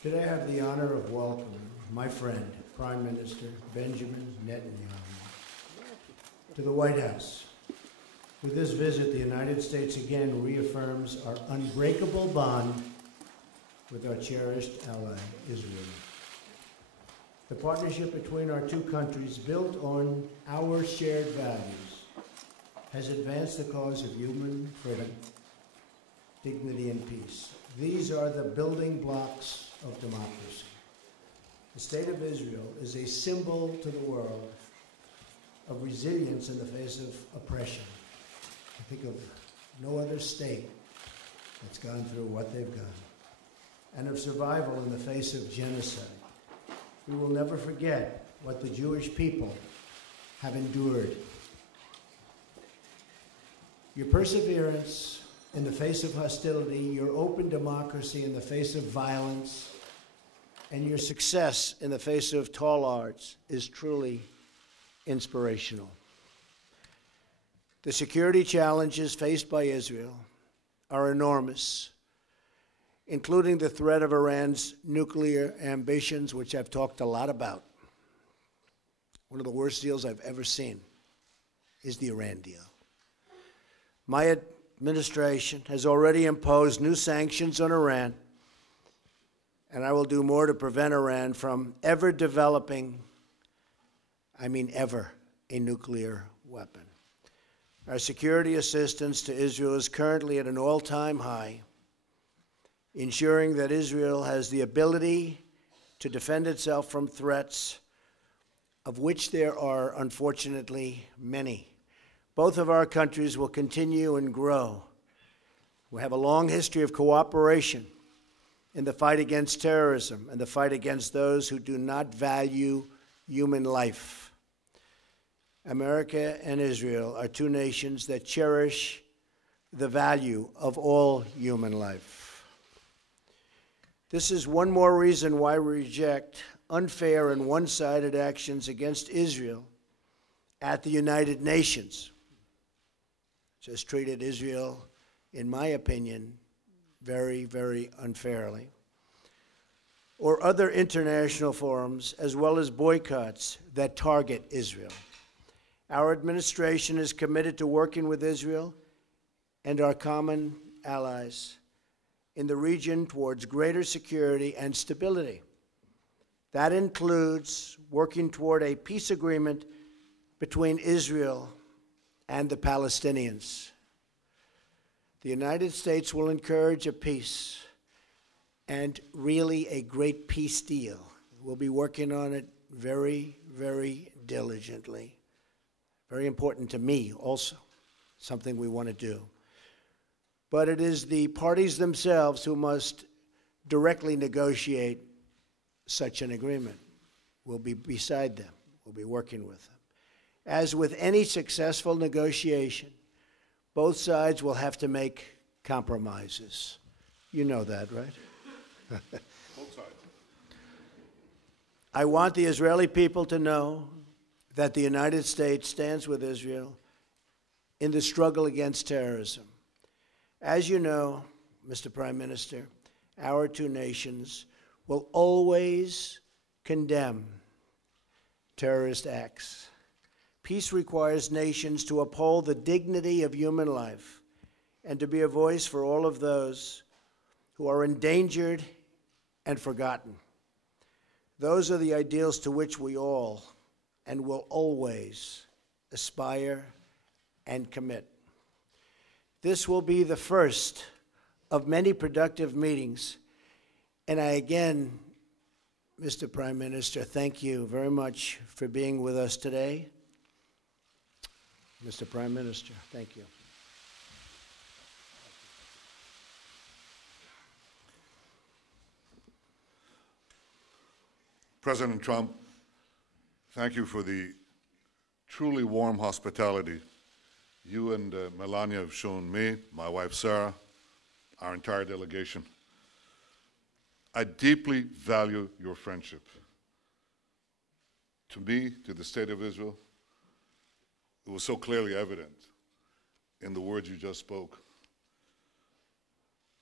Today I have the honor of welcoming my friend, Prime Minister Benjamin Netanyahu, to the White House. With this visit, the United States again reaffirms our unbreakable bond with our cherished ally, Israel. The partnership between our two countries, built on our shared values, has advanced the cause of human freedom, dignity, and peace. These are the building blocks of democracy. The State of Israel is a symbol to the world of resilience in the face of oppression. I think of no other state that's gone through what they've gone, and of survival in the face of genocide. We will never forget what the Jewish people have endured. Your perseverance in the face of hostility, your open democracy in the face of violence, and your success in the face of tall odds is truly inspirational. The security challenges faced by Israel are enormous, including the threat of Iran's nuclear ambitions, which I've talked a lot about. One of the worst deals I've ever seen is the Iran deal. My administration has already imposed new sanctions on Iran, and I will do more to prevent Iran from ever developing, I mean ever, a nuclear weapon. Our security assistance to Israel is currently at an all-time high, ensuring that Israel has the ability to defend itself from threats, of which there are, unfortunately, many. Both of our countries will continue and grow. We have a long history of cooperation in the fight against terrorism and the fight against those who do not value human life. America and Israel are two nations that cherish the value of all human life. This is one more reason why we reject unfair and one-sided actions against Israel at the United Nations. Just treated Israel, in my opinion, very, very unfairly. Or other international forums, as well as boycotts that target Israel. Our administration is committed to working with Israel and our common allies in the region towards greater security and stability. That includes working toward a peace agreement between Israel and the Palestinians. The United States will encourage a peace and really a great peace deal. We'll be working on it very, very diligently. Very important to me also, something we want to do. But it is the parties themselves who must directly negotiate such an agreement. We'll be beside them. We'll be working with them. As with any successful negotiation, both sides will have to make compromises. You know that, right? Both sides. I want the Israeli people to know that the United States stands with Israel in the struggle against terrorism. As you know, Mr. Prime Minister, our two nations will always condemn terrorist acts. Peace requires nations to uphold the dignity of human life and to be a voice for all of those who are endangered and forgotten. Those are the ideals to which we all and will always aspire and commit. This will be the first of many productive meetings, and I again, Mr. Prime Minister, thank you very much for being with us today. Mr. Prime Minister, thank you. President Trump, thank you for the truly warm hospitality you and Melania have shown me, my wife Sarah, our entire delegation. I deeply value your friendship. To me, to the State of Israel, it was so clearly evident in the words you just spoke.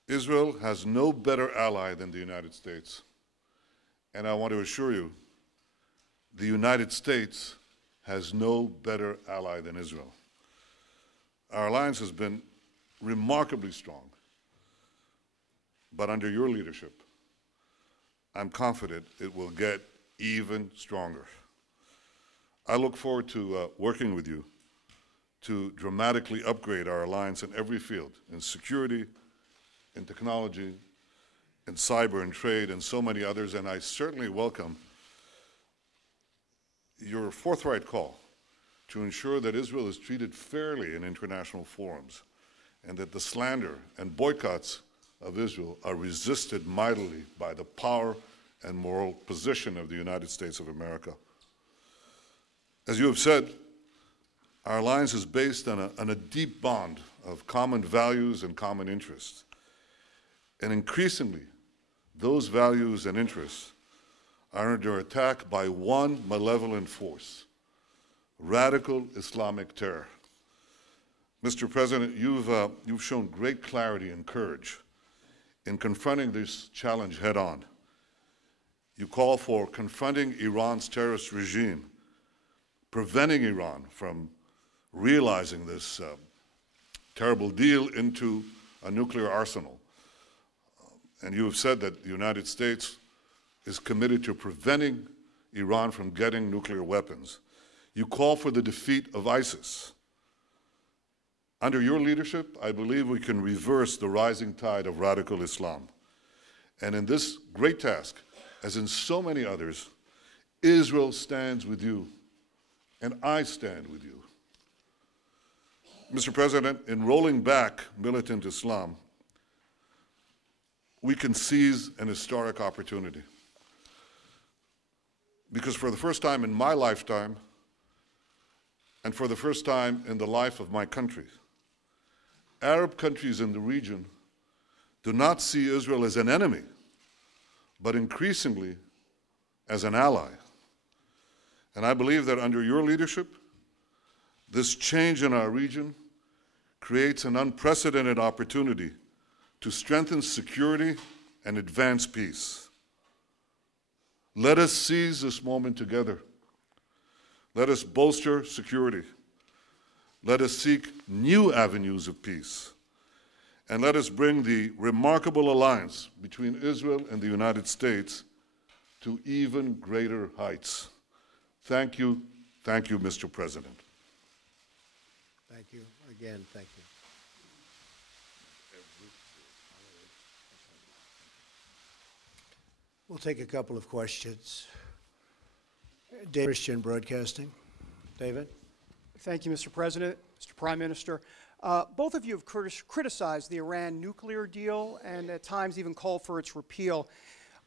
Israel has no better ally than the United States. And I want to assure you, the United States has no better ally than Israel. Our alliance has been remarkably strong, but under your leadership, I'm confident it will get even stronger. I look forward to working with you to dramatically upgrade our alliance in every field, in security, in technology, in cyber and trade, and so many others, and I certainly welcome your forthright call to ensure that Israel is treated fairly in international forums, and that the slander and boycotts of Israel are resisted mightily by the power and moral position of the United States of America. As you have said, our alliance is based on a deep bond of common values and common interests. And increasingly, those values and interests are under attack by one malevolent force: radical Islamic terror. Mr. President, you've shown great clarity and courage in confronting this challenge head-on. You call for confronting Iran's terrorist regime, preventing Iran from realizing this terrible deal into a nuclear arsenal. And you have said that the United States is committed to preventing Iran from getting nuclear weapons. You call for the defeat of ISIS. Under your leadership, I believe we can reverse the rising tide of radical Islam. And in this great task, as in so many others, Israel stands with you, and I stand with you. Mr. President, in rolling back militant Islam, we can seize an historic opportunity. Because for the first time in my lifetime, and for the first time in the life of my country, Arab countries in the region do not see Israel as an enemy, but increasingly as an ally. And I believe that under your leadership, this change in our region creates an unprecedented opportunity to strengthen security and advance peace. Let us seize this moment together. Let us bolster security. Let us seek new avenues of peace. And let us bring the remarkable alliance between Israel and the United States to even greater heights. Thank you, Mr. President. Thank you. Again, thank you. We'll take a couple of questions. David, Christian Broadcasting. David? Thank you, Mr. President, Mr. Prime Minister. Both of you have criticized the Iran nuclear deal and at times even called for its repeal.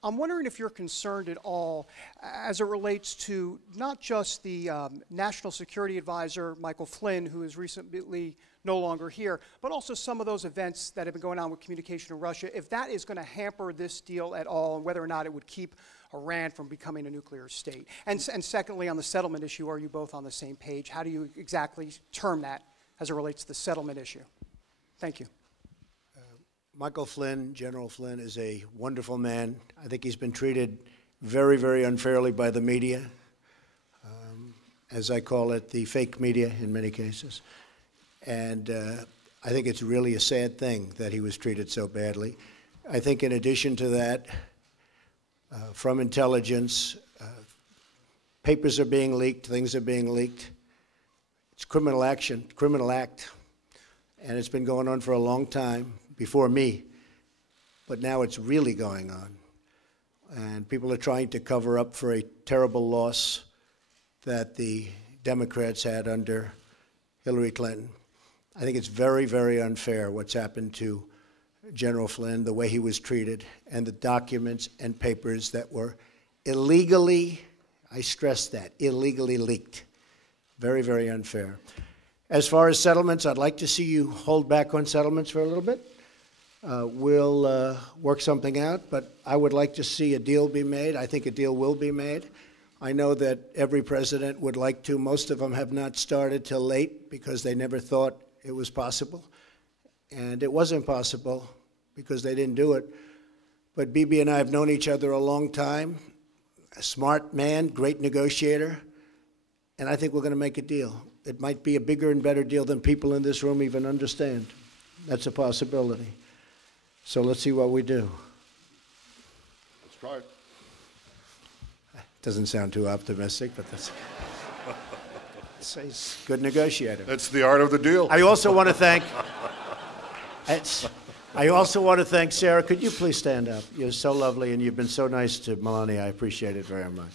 I'm wondering if you're concerned at all as it relates to not just the National Security Advisor, Michael Flynn, who is recently no longer here, but also some of those events that have been going on with communication in Russia, if that is going to hamper this deal at all and whether or not it would keep Iran from becoming a nuclear state. And secondly, on the settlement issue, are you both on the same page? How do you exactly term that as it relates to the settlement issue? Thank you. Michael Flynn, General Flynn, is a wonderful man. I think he's been treated very, very unfairly by the media, as I call it, the fake media in many cases. And I think it's really a sad thing that he was treated so badly. I think in addition to that, from intelligence, papers are being leaked, things are being leaked. It's criminal action, criminal act, and it's been going on for a long time, before me, but now it's really going on. And people are trying to cover up for a terrible loss that the Democrats had under Hillary Clinton. I think it's very, very unfair what's happened to General Flynn, the way he was treated, and the documents and papers that were illegally, I stress that, illegally leaked. Very, very unfair. As far as settlements, I'd like to see you hold back on settlements for a little bit. We'll work something out, but I would like to see a deal be made. I think a deal will be made. I know that every president would like to. Most of them have not started till late because they never thought it was possible. And it wasn't possible because they didn't do it. But Bibi and I have known each other a long time. a smart man, great negotiator, and I think we're going to make a deal. It might be a bigger and better deal than people in this room even understand. That's a possibility. So let's see what we do. Let's try it. Doesn't sound too optimistic, but that's he's a good negotiator. That's the art of the deal. I also want to thank Sarah. Could you please stand up? You're so lovely, and you've been so nice to Melania. I appreciate it very much.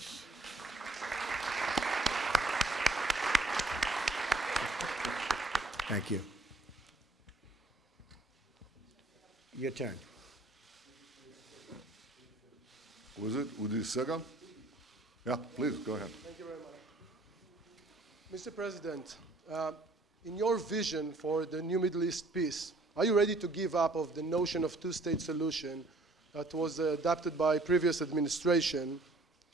Thank you. Your turn. Was it Udi Segal? Yeah, please, go ahead. Thank you very much. Mr. President, in your vision for the new Middle East peace, are you ready to give up of the notion of two-state solution that was adopted by previous administration?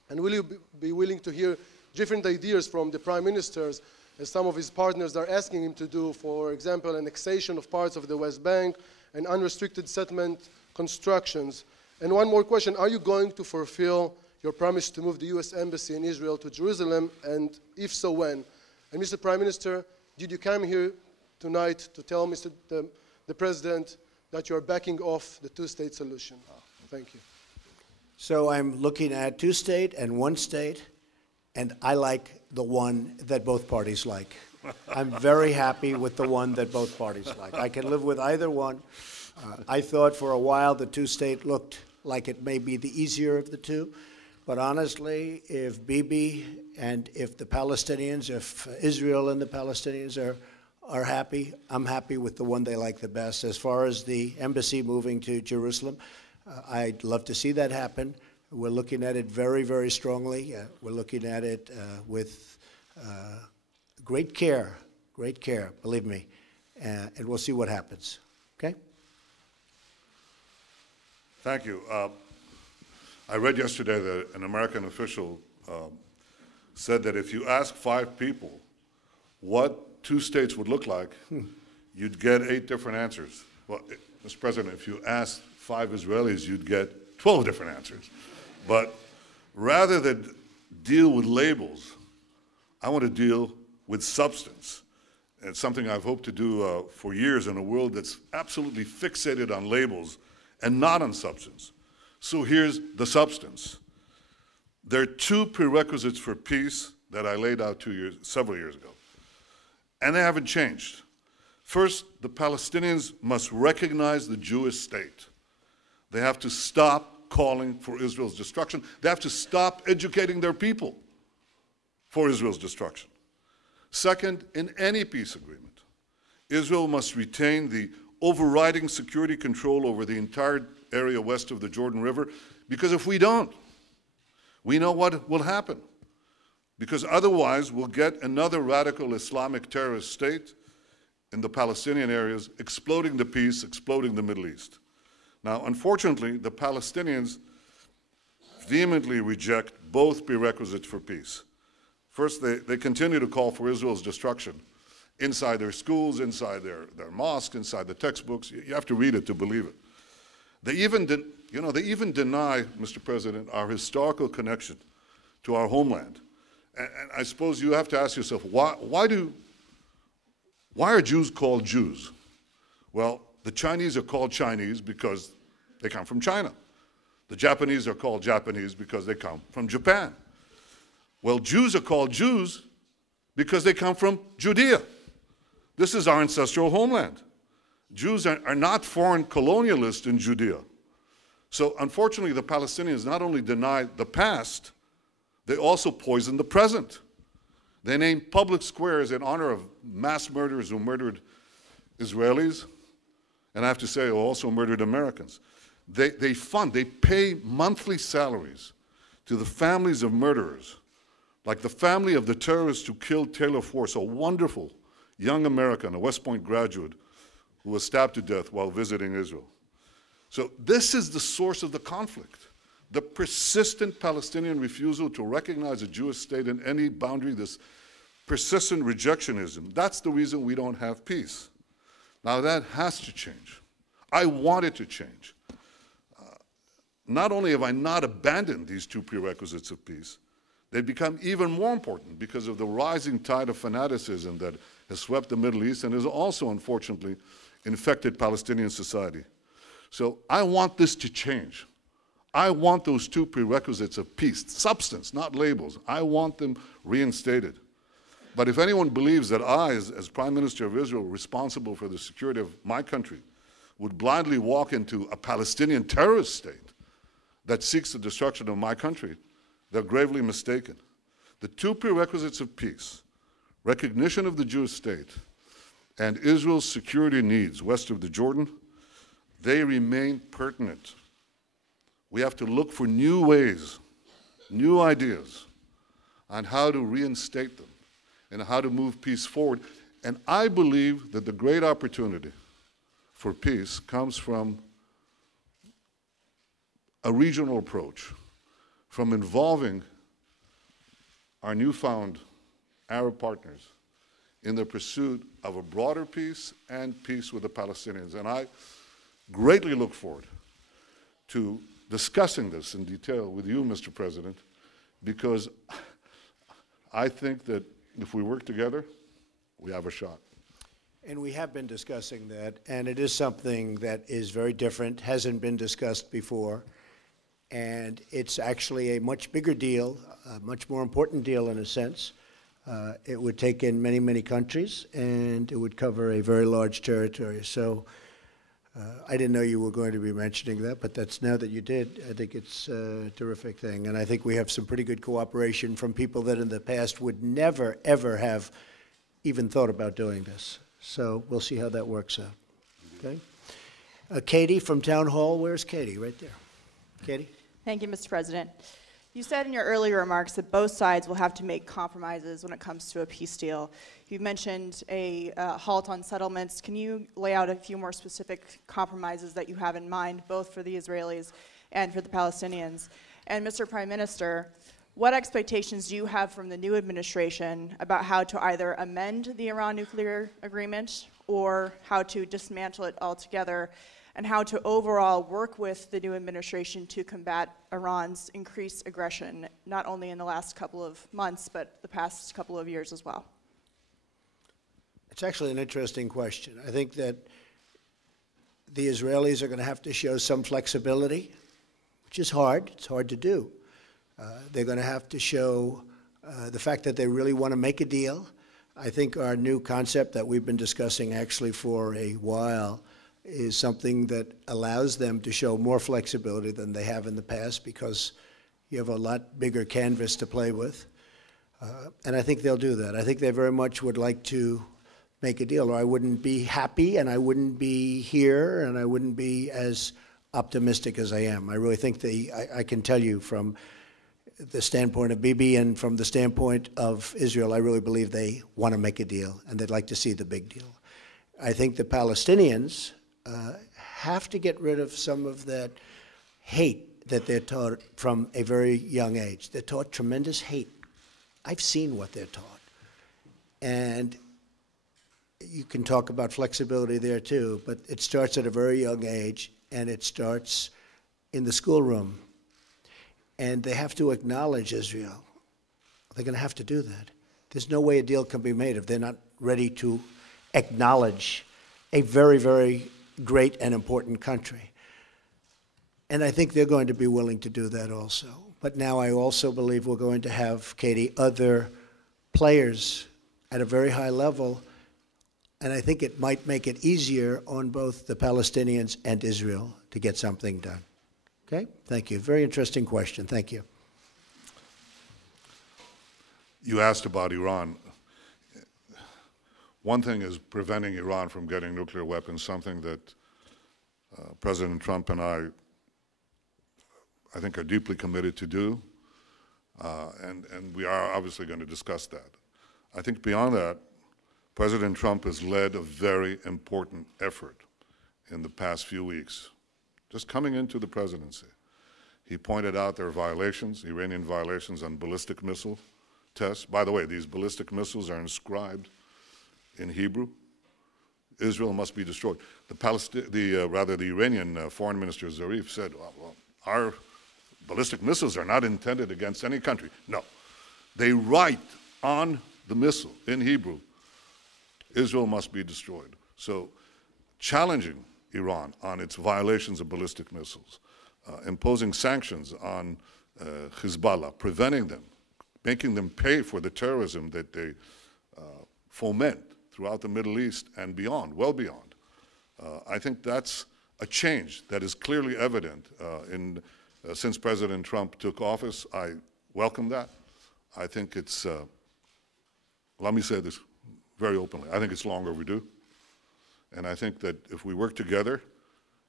And will you be willing to hear different ideas from the prime ministers, as some of his partners are asking him to do, for example, annexation of parts of the West Bank and unrestricted settlement constructions? And one more question, are you going to fulfill your promise to move the U.S. Embassy in Israel to Jerusalem, and if so, when? And Mr. Prime Minister, did you come here tonight to tell the President that you are backing off the two-state solution? Thank you. So I'm looking at two-state and one-state, and I like the one that both parties like. I'm very happy with the one that both parties like. I can live with either one. I thought for a while the two-state looked like it may be the easier of the two. But honestly, if Bibi and if the Palestinians, if Israel and the Palestinians are happy, I'm happy with the one they like the best. As far as the embassy moving to Jerusalem, I'd love to see that happen. We're looking at it very, very strongly. We're looking at it with great care, believe me. And we'll see what happens. Okay? Thank you. I read yesterday that an American official said that if you ask 5 people what 2 states would look like, you'd get 8 different answers. Well, Mr. President, if you asked 5 Israelis, you'd get 12 different answers. But rather than deal with labels, I want to deal with substance. It's something I've hoped to do for years in a world that's absolutely fixated on labels and not on substance. So here's the substance. There are 2 prerequisites for peace that I laid out several years ago, and they haven't changed. First, the Palestinians must recognize the Jewish state. They have to stop calling for Israel's destruction. They have to stop educating their people for Israel's destruction. Second, in any peace agreement, Israel must retain the overriding security control over the entire area west of the Jordan River, because if we don't, we know what will happen. Because otherwise, we'll get another radical Islamic terrorist state in the Palestinian areas, exploding the peace, exploding the Middle East. Now, unfortunately, the Palestinians vehemently reject both prerequisites for peace. First, they continue to call for Israel's destruction inside their schools, inside their mosques, inside the textbooks. You have to read it to believe it. They even deny, Mr. President, our historical connection to our homeland. And I suppose you have to ask yourself, why are Jews called Jews? Well, the Chinese are called Chinese because they come from China. The Japanese are called Japanese because they come from Japan. Well, Jews are called Jews because they come from Judea. This is our ancestral homeland. Jews are not foreign colonialists in Judea. So unfortunately, the Palestinians not only deny the past, they also poison the present. They name public squares in honor of mass murderers who murdered Israelis, and I have to say, who also murdered Americans. They pay monthly salaries to the families of murderers, like the family of the terrorist who killed Taylor Force, a wonderful young American, a West Point graduate, who was stabbed to death while visiting Israel. So this is the source of the conflict. The persistent Palestinian refusal to recognize a Jewish state in any boundary, this persistent rejectionism, that's the reason we don't have peace. Now that has to change. I want it to change. not only have I not abandoned these two prerequisites of peace, they've become even more important because of the rising tide of fanaticism that has swept the Middle East and has also, unfortunately, infected Palestinian society. So I want this to change. I want those two prerequisites of peace, substance, not labels. I want them reinstated. But if anyone believes that I, as Prime Minister of Israel, responsible for the security of my country, would blindly walk into a Palestinian terrorist state that seeks the destruction of my country, they're gravely mistaken. The two prerequisites of peace, recognition of the Jewish state, and Israel's security needs west of the Jordan, they remain pertinent. We have to look for new ways, new ideas on how to reinstate them and how to move peace forward. And I believe that the great opportunity for peace comes from a regional approach, from involving our newfound Arab partners in the pursuit of a broader peace and peace with the Palestinians. And I greatly look forward to discussing this in detail with you, Mr. President, because I think that if we work together, we have a shot. And we have been discussing that, and it is something that is very different, hasn't been discussed before, and it's actually a much bigger deal, a much more important deal in a sense. It would take in many, many countries, and it would cover a very large territory. So I didn't know you were going to be mentioning that, but that's now that you did, I think it's a terrific thing. And I think we have some pretty good cooperation from people that in the past would never, ever have even thought about doing this. So we'll see how that works out. Okay? Katie from Town Hall. Where's Katie? Right there. Katie? Thank you, Mr. President. You said in your earlier remarks that both sides will have to make compromises when it comes to a peace deal. You mentioned a halt on settlements. Can you lay out a few more specific compromises that you have in mind, both for the Israelis and for the Palestinians? And Mr. Prime Minister, what expectations do you have from the new administration about how to either amend the Iran nuclear agreement or how to dismantle it altogether, and how to overall work with the new administration to combat Iran's increased aggression, not only in the last couple of months, but the past couple of years as well? It's actually an interesting question. I think that the Israelis are going to have to show some flexibility, which is hard. It's hard to do. They're going to have to show the fact that they really want to make a deal. I think our new concept that we've been discussing actually for a while is something that allows them to show more flexibility than they have in the past, because you have a lot bigger canvas to play with. And I think they'll do that. I think they very much would like to make a deal, or I wouldn't be happy, and I wouldn't be here, and I wouldn't be as optimistic as I am. I really think I can tell you from the standpoint of Bibi and from the standpoint of Israel, I really believe they want to make a deal, and they'd like to see the big deal. I think the Palestinians have to get rid of some of that hate that they're taught from a very young age. They're taught tremendous hate. I've seen what they're taught. And you can talk about flexibility there too, but it starts at a very young age, and it starts in the schoolroom. And they have to acknowledge Israel. They're going to have to do that. There's no way a deal can be made if they're not ready to acknowledge a very, very great and important country. And I think they're going to be willing to do that also. But now I also believe we're going to have, Katie, other players at a very high level, and I think it might make it easier on both the Palestinians and Israel to get something done. Okay? Thank you. Very interesting question. Thank you. You asked about Iran. One thing is preventing Iran from getting nuclear weapons, something that President Trump and I think, are deeply committed to do, and we are obviously going to discuss that. I think beyond that, President Trump has led a very important effort in the past few weeks, just coming into the presidency. He pointed out there are violations, Iranian violations on ballistic missile tests. By the way, these ballistic missiles are inscribed in Hebrew. Israel must be destroyed. The Iranian Foreign Minister Zarif said, well, our ballistic missiles are not intended against any country. No. They write on the missile in Hebrew, Israel must be destroyed. So challenging Iran on its violations of ballistic missiles, imposing sanctions on Hezbollah, preventing them, making them pay for the terrorism that they foment throughout the Middle East and beyond, well beyond. I think that's a change that is clearly evident since President Trump took office. I welcome that. I think it's, let me say this very openly, I think it's long overdue. And I think that if we work together,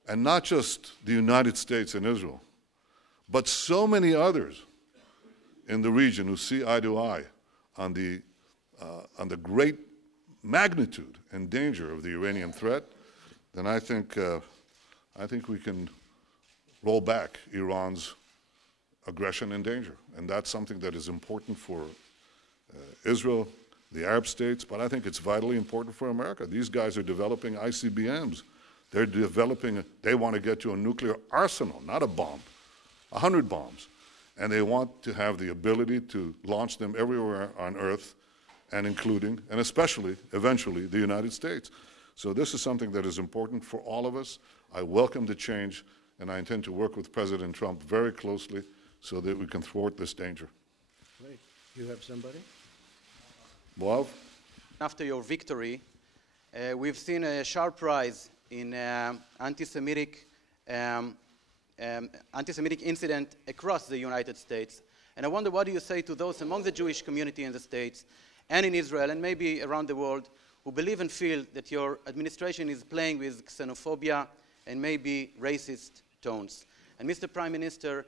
and not just the United States and Israel, but so many others in the region who see eye to eye on the great magnitude and danger of the Iranian threat, then I think we can roll back Iran's aggression and danger. And that's something that is important for Israel, the Arab states, but I think it's vitally important for America. These guys are developing ICBMs. They're developing, they want to get to a nuclear arsenal, not a bomb, 100 bombs. And they want to have the ability to launch them everywhere on Earth, and including, and especially, eventually, the United States. So this is something that is important for all of us. I welcome the change, and I intend to work with President Trump very closely so that we can thwart this danger. Great. You have somebody? Boav? After your victory, we've seen a sharp rise in anti-Semitic incident across the United States. And I wonder, what do you say to those among the Jewish community in the States and in Israel and maybe around the world who believe and feel that your administration is playing with xenophobia and maybe racist tones? And Mr. Prime Minister,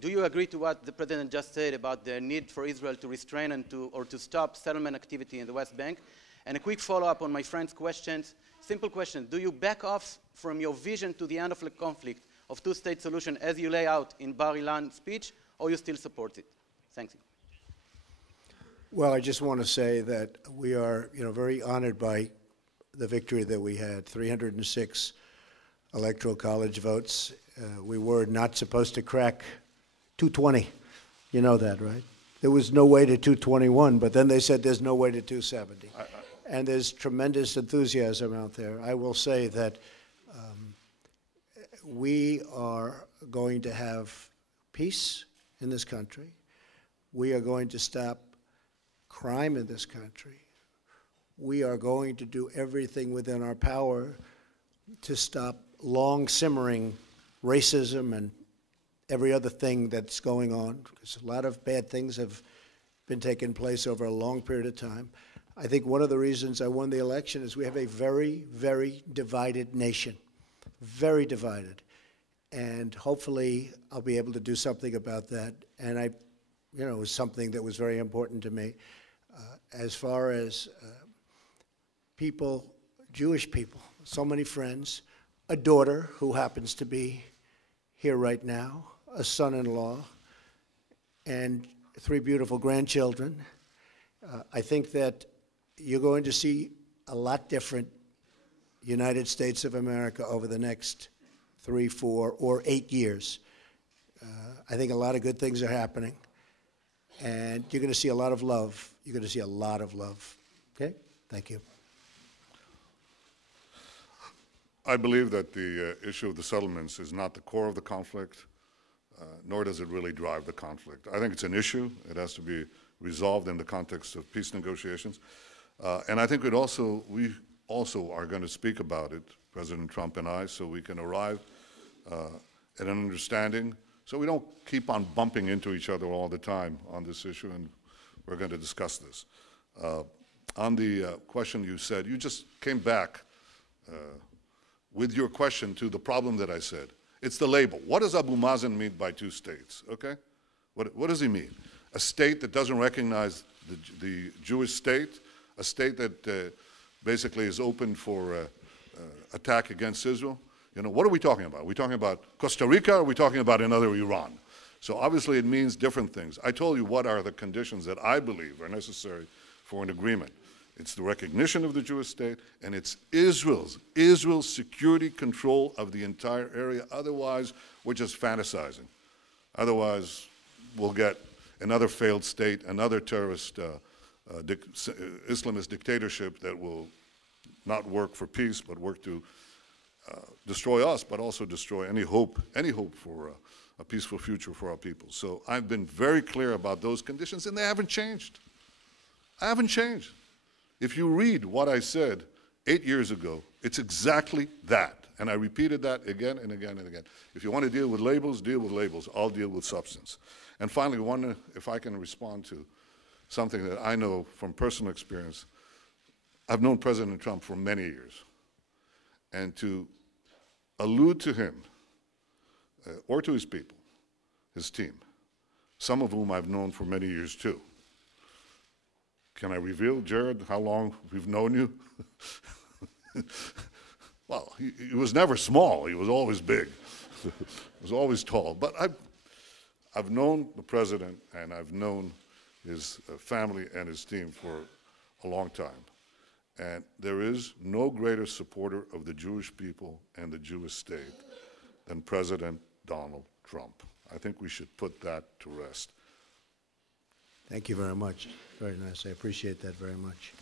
do you agree to what the President just said about the need for Israel to restrain and to stop settlement activity in the West Bank? And a quick follow-up on my friend's questions. Simple question. Do you back off from your vision to the end of the conflict of two-state solution as you lay out in Bar Ilan speech, or you still support it? Thank you. Well, I just want to say that we are, very honored by the victory that we had, 306 electoral college votes. We were not supposed to crack 220. You know that, right? There was no way to 221, but then they said there's no way to 270. And there's tremendous enthusiasm out there. I will say that we are going to have peace in this country. We are going to stop crime in this country. We are going to do everything within our power to stop long simmering racism and every other thing that's going on, because a lot of bad things have been taking place over a long period of time. I think one of the reasons I won the election is we have a very, very divided nation, very divided. And hopefully I'll be able to do something about that. And it was something that was very important to me. As far as people, Jewish people, so many friends, a daughter who happens to be here right now, a son-in-law, and 3 beautiful grandchildren. I think that you're going to see a lot different United States of America over the next 3, 4, or 8 years. I think a lot of good things are happening, and you're going to see a lot of love. You're going to see a lot of love. Okay? Thank you. I believe that the issue of the settlements is not the core of the conflict, nor does it really drive the conflict. I think it's an issue. It has to be resolved in the context of peace negotiations. And I think we also are going to speak about it, President Trump and I, so we can arrive at an understanding, so we don't keep on bumping into each other all the time on this issue, and we're going to discuss this. On the question you said, you just came back with your question to the problem that I said. It's the label. What does Abu Mazen mean by 2 states, okay? What does he mean? A state that doesn't recognize the Jewish state, a state that basically is open for attack against Israel? What are we talking about? Are we talking about Costa Rica, or are we talking about another Iran? So obviously it means different things. I told you what are the conditions that I believe are necessary for an agreement. It's the recognition of the Jewish state, and it's Israel's security control of the entire area. Otherwise, we're just fantasizing. Otherwise, we'll get another failed state, another terrorist Islamist dictatorship that will not work for peace, but work to destroy us, but also destroy any hope for a peaceful future for our people. So I've been very clear about those conditions, and they haven't changed. I haven't changed. If you read what I said 8 years ago, it's exactly that. And I repeated that again and again and again. If you want to deal with labels, deal with labels. I'll deal with substance. And finally, if I can respond to something that I know from personal experience. I've known President Trump for many years. And to allude to him, or to his people, his team, some of whom I've known for many years too. Can I reveal, Jared, how long we've known you? Well, he was never small. He was always big. He was always tall. But I've known the president, and I've known his family and his team for a long time. And there is no greater supporter of the Jewish people and the Jewish state than President Donald Trump. I think we should put that to rest. Thank you very much. Very nice. I appreciate that very much.